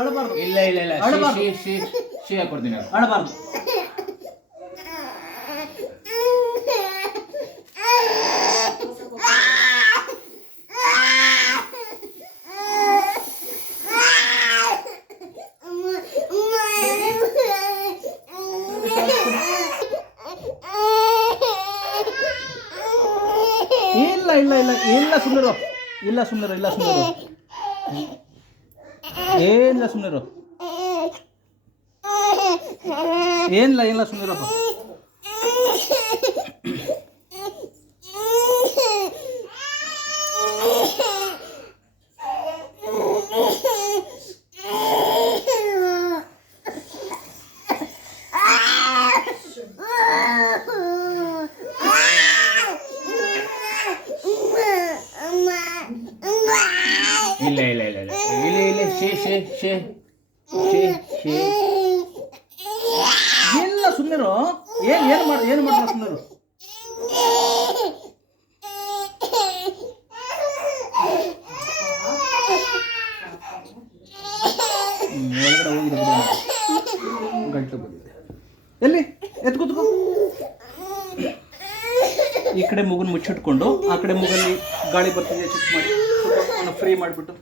ಅಳಬಾರ್ದು. ಇಲ್ಲ ಶೀ ಹಾಕೊಡ್ತೀನಿ. ಅಳಬಾರ್ದು. ಇಲ್ಲ ಸುಮ್ಮನಿರು. ಏನಿಲ್ಲ ಸುಮ್ಮನಿರು. ಏನಿಲ್ಲ ಸುಮ್ಮನಿರಪ್ಪ. ಇಲ್ಲ ಶೀ ಇಲ್ಲ ಸುಮ್ಮನಿರು. ಏನು ಮಾಡ್ತಾರೆ ಸುಮ್ಮನಿರು. ಒಳಗಡೆ ಹೋಗಿದೆ ಗಂಟು ಬಂದಿದೆ. ಎಲ್ಲಿ ಎತ್ಕೂತ್ಕೋ. ಈ ಕಡೆ ಮೂಗನ್ನು ಮುಚ್ಚಿಟ್ಕೊಂಡು ಆ ಕಡೆ ಮೂಗಲ್ಲಿ ಗಾಳಿ ಬರ್ತಿದೆ ಚೆಕ್ ಮಾಡಿ ಫ್ರೀ ಮಾಡಿಬಿಟ್ಟು